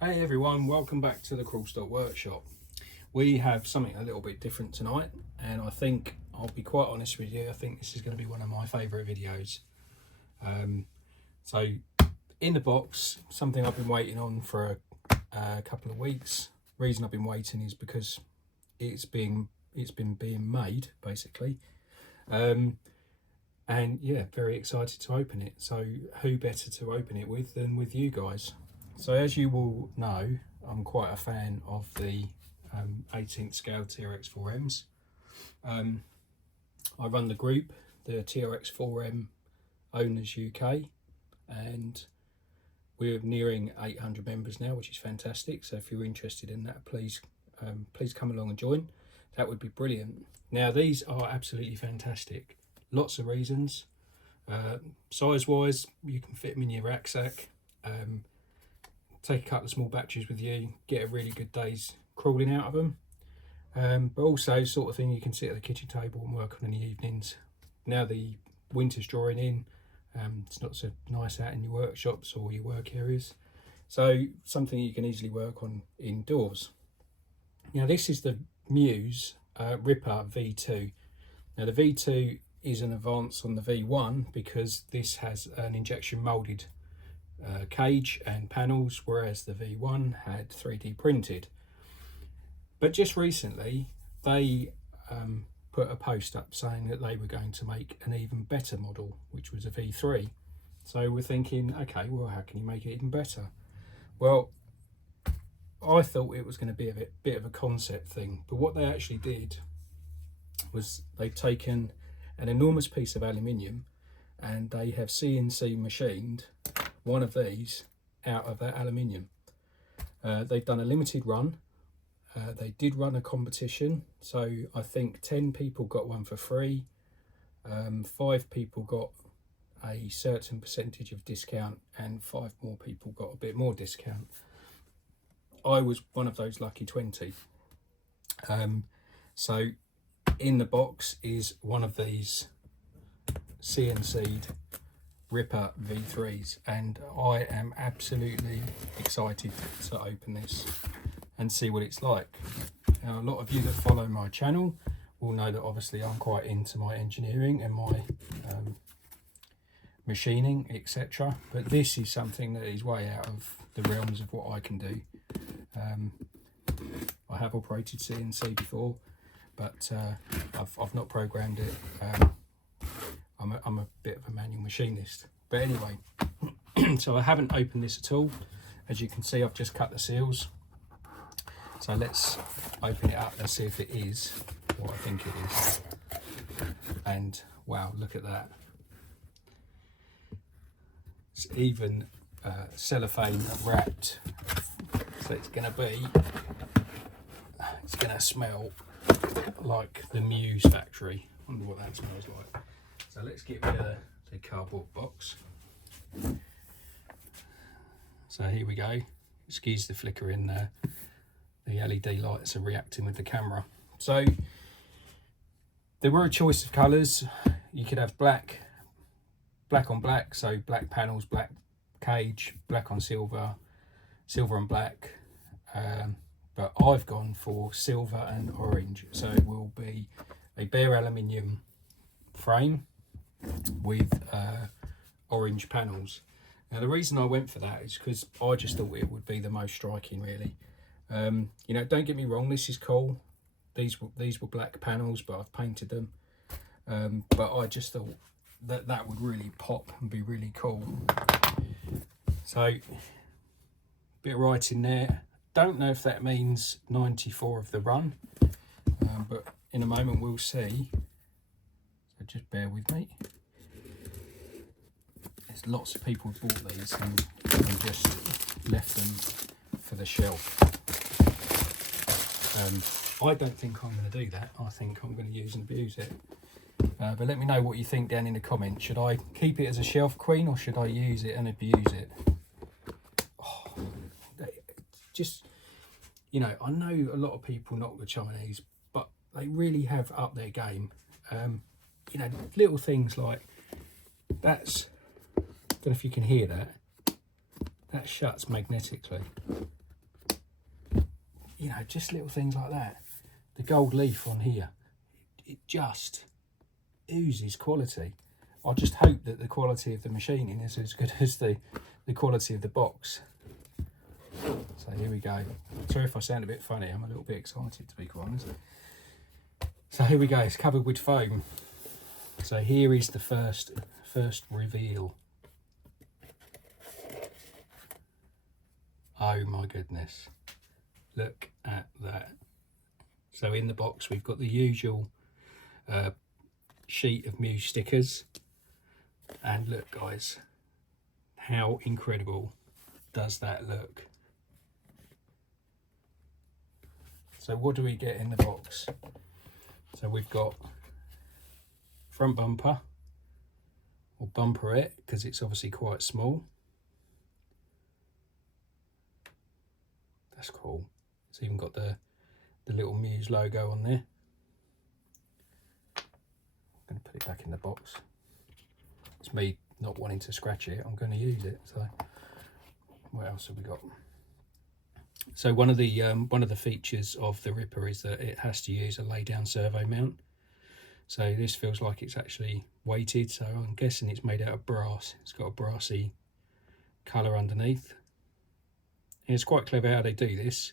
Hey everyone, welcome back to the Crawl Stock Workshop. We have something a little bit different tonight, and I think, I'll be quite honest with you, I think this is going to be one of my favourite videos. So in the box, something I've been waiting on for a couple of weeks. Reason I've been waiting is because it's been being made basically, and yeah, very excited to open it. So who better to open it with than with you guys? So as you will know, I'm quite a fan of the 18th scale TRX4Ms. I run the group, the TRX4m Owners UK, and we're nearing 800 members now, which is fantastic. So if you're interested in that, please come along and join. That would be brilliant. Now these are absolutely fantastic. Lots of reasons. Size wise, you can fit them in your rucksack. Take a couple of small batteries with you, get a really good day's crawling out of them. But also sort of thing you can sit at the kitchen table and work on in the evenings. Now the winter's drawing in, it's not so nice out in your workshops or your work areas. So something you can easily work on indoors. Now this is the Meus Ripper V3. Now the V2 is an advance on the V1 because this has an injection moulded cage and panels, whereas the V1 had 3D printed. But just recently they put a post up saying that they were going to make an even better model, which was a V3. So we're thinking, okay, well, how can you make it even better? Well, I thought it was going to be a bit of a concept thing, but what they actually did was they've taken an enormous piece of aluminium and they have CNC machined one of these out of that aluminium. They've done a limited run. They did run a competition, so I think 10 people got one for free. 5 people got a certain percentage of discount, and 5 more people got a bit more discount. I was one of those lucky 20. So in the box is one of these CNC'd Ripper V3s, and I am absolutely excited to open this and see what it's like. Now, a lot of you that follow my channel will know that obviously I'm quite into my engineering and my machining, etc. But this is something that is way out of the realms of what I can do. I have operated CNC before, but I've not programmed it. I'm a bit of a manual machinist. But anyway, so I haven't opened this at all. As you can see, I've just cut the seals. So let's open it up and see if it is what I think it is. And wow, look at that. It's even cellophane wrapped. So it's going to smell like the Meus factory. I wonder what that smells like. So let's get rid of the cardboard box. So here we go. Excuse the flicker in there. The LED lights are reacting with the camera. So there were a choice of colours. You could have black on black, so black panels, black cage, black on silver, silver and black. But I've gone for silver and orange. So it will be a bare aluminium frame with orange panels. Now the reason I went for that is because I just thought it would be the most striking, really. You know, don't get me wrong, this is cool. These were black panels, but I've painted them. But I just thought that would really pop and be really cool. So bit of writing there. Don't know if that means 94 of the run, but in a moment we'll see. So just bear with me. There's lots of people who bought these and just left them for the shelf. I don't think I'm going to do that. I think I'm going to use and abuse it. But let me know what you think down in the comments. Should I keep it as a shelf queen or should I use it and abuse it? Oh, just, you know, I know a lot of people knock the Chinese, but they really have upped their game. You know, little things like that's, I don't know if you can hear that, that shuts magnetically. you know, just little things like that. The gold leaf on here, it just oozes quality. I just hope that the quality of the machining is as good as the quality of the box. So here we go. Sorry if I sound a bit funny, I'm a little bit excited, to be quite honest. So here we go, it's covered with foam. So here is the first reveal. Oh my goodness, look at that. So in the box we've got the usual sheet of Meus stickers, and look guys, how incredible does that look? So what do we get in the box? So we've got front bumper, or bumperette, because it's obviously quite small. That's cool. It's even got the little Meus logo on there. I'm going to put it back in the box. It's me not wanting to scratch it, I'm going to use it. So what else have we got? So one of the features of the Ripper is that it has to use a lay down servo mount. So this feels like it's actually weighted, so I'm guessing it's made out of brass. It's got a brassy colour underneath. And it's quite clever how they do this.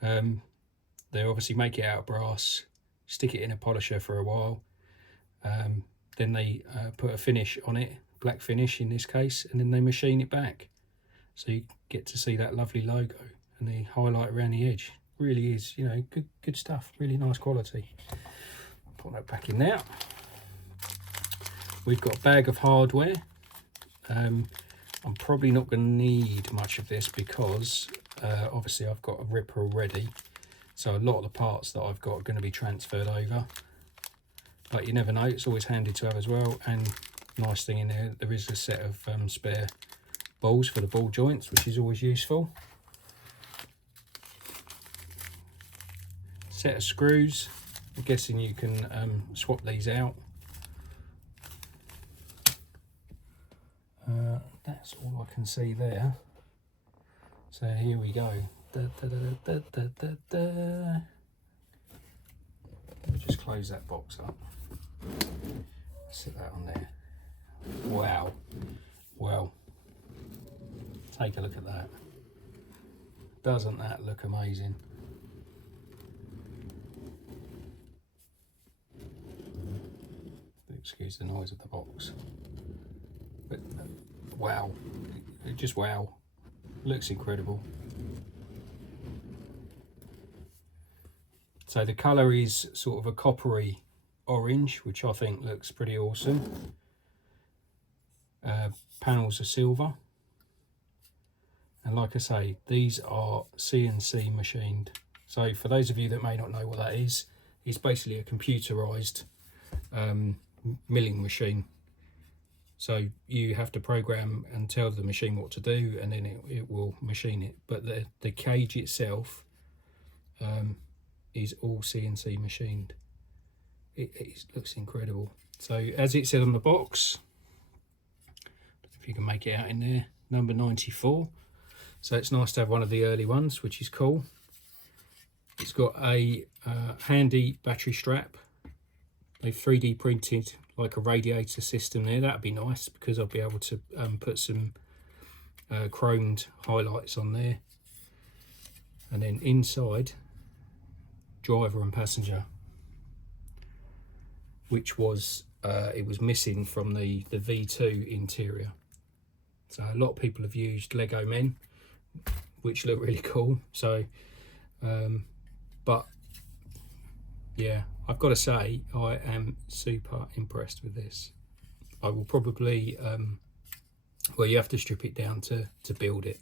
They obviously make it out of brass, stick it in a polisher for a while, then they put a finish on it, black finish in this case, and then they machine it back. So you get to see that lovely logo and the highlight around the edge. Really is, you know, good stuff, really nice quality. Put that back in there. We've got a bag of hardware. I'm probably not going to need much of this because obviously I've got a Ripper already, so a lot of the parts that I've got are going to be transferred over, but you never know, it's always handy to have as well. And nice thing in there is a set of spare balls for the ball joints, which is always useful. Set of screws, I'm guessing you can swap these out. That's all I can see there. So here we go. Let me just close that box up. Sit that on there. Wow. Well, take a look at that. Doesn't that look amazing? Excuse the noise of the box. But wow, just wow, looks incredible. So the colour is sort of a coppery orange, which I think looks pretty awesome. Panels are silver, and like I say, these are CNC machined. So for those of you that may not know what that is, it's basically a computerized milling machine. So you have to program and tell the machine what to do, and then it will machine it. But the cage itself is all CNC machined. It looks incredible. So as it said on the box, if you can make it out in there, number 94. So it's nice to have one of the early ones, which is cool. It's got a handy battery strap. They've 3D printed like a radiator system there. That'd be nice because I'll be able to put some chromed highlights on there. And then inside, driver and passenger, which was it was missing from the V2 interior. So a lot of people have used Lego men, which look really cool. So but yeah, I've got to say I am super impressed with this. I will probably well, you have to strip it down to build it,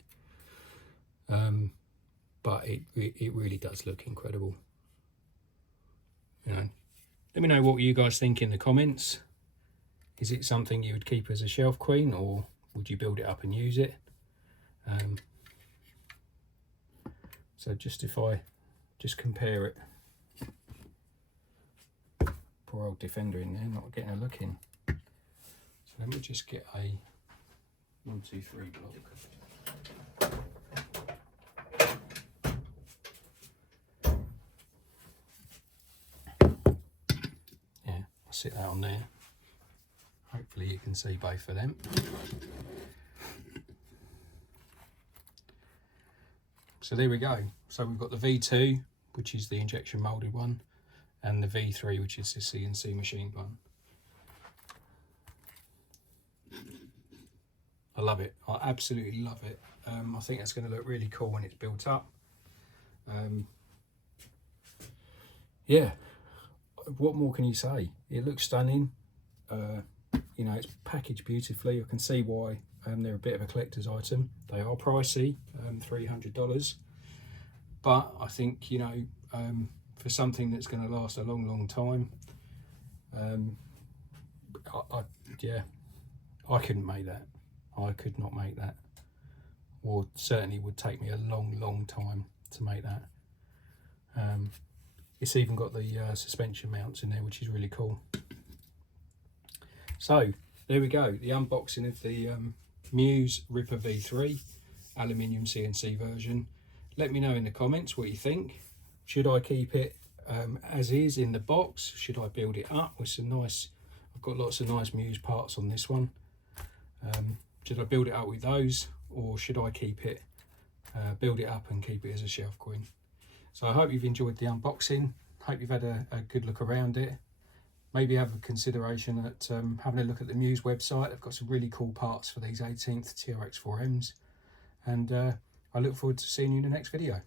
but it really does look incredible. You know, let me know what you guys think in the comments. Is it something you would keep as a shelf queen, or would you build it up and use it? So just if I just compare it, poor old Defender in there, not getting a look in. So let me just get a 1, 2, 3 block. sit that on there. Hopefully you can see both of them. So there we go. So we've got the V2, which is the injection moulded one, and the V3, which is the CNC machined one. I love it. I absolutely love it. I think it's going to look really cool when it's built up. Yeah, what more can you say? It looks stunning. You know, it's packaged beautifully. I can see why they're a bit of a collector's item. They are pricey, $300, but I think, you know, for something that's going to last a long time, yeah, I couldn't make that. I could not make that, or certainly would take me a long time to make that. It's even got the suspension mounts in there, which is really cool. So there we go, the unboxing of the Meus Ripper V3 aluminium CNC version. Let me know in the comments what you think. Should I keep it as is in the box? Should I build it up with some nice, I've got lots of nice Meus parts on this one. Should I build it up with those, or should I keep it, build it up and keep it as a shelf coin? So I hope you've enjoyed the unboxing. Hope you've had a good look around it. Maybe have a consideration at having a look at the Meus website. They've got some really cool parts for these 18th TRX4Ms. And I look forward to seeing you in the next video.